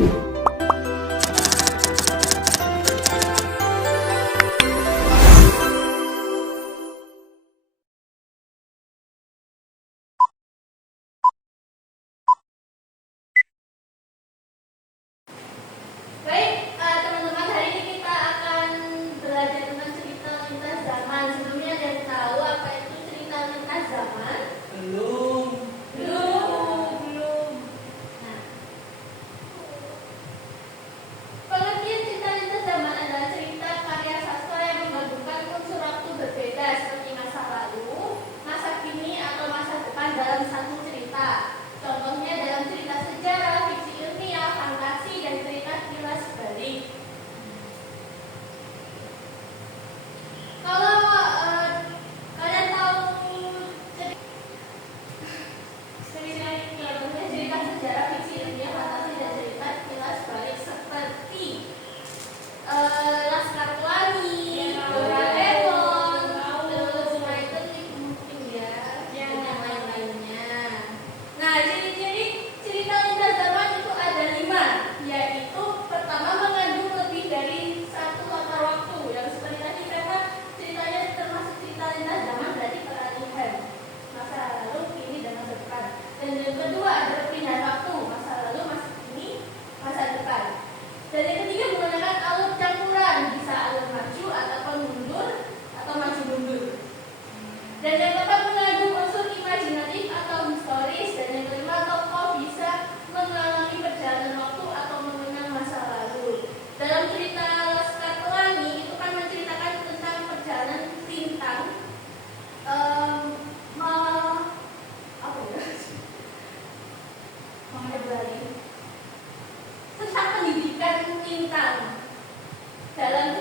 Baik, teman-teman, hari ini kita akan belajar tentang cerita lintas zaman. Sebelumnya ada yang tahu apa itu cerita lintas zaman? Belum. Nah, pengertian cerita lintas zaman adalah cerita karya sastra yang menggabungkan unsur waktu berbeda seperti masa lalu, masa kini, atau masa depan dalam satu cerita. Contohnya dalam cerita sejarah, fiksi ilmiah, fantasi, dan cerita kilas balik. Kalau kalian tahu contohnya cerita sejarah, fiksi ilmiah, fantasi, dan cerita kilas balik seperti Laskar Pelangi, Doraemon, terus My Little mungkin ya, dan yang lain-lainnya. Nah, ciri-ciri cerita lintas zaman itu ada 5, yaitu pertama mengandung lebih dari satu latar waktu. Yang seperti tadi karena ceritanya termasuk cerita lintas zaman berarti peralihan masa lalu, kini, dan masa depan. Dan yang kedua ada perpindahan waktu, masa lalu, masa kini, masa depan. Dan yang ketiga menggunakan alur campuran, bisa alur maju ataupun mundur atau maju mundur. Dan yang keempat mengandung unsur imajinatif atau historis. Dan yang kelima tokoh bisa mengalami perjalanan waktu atau mengenang masa lalu. Dalam cerita Laskar Pelangi itu kan menceritakan tentang perjalanan Lintang tentang pendidikan Lintang dalam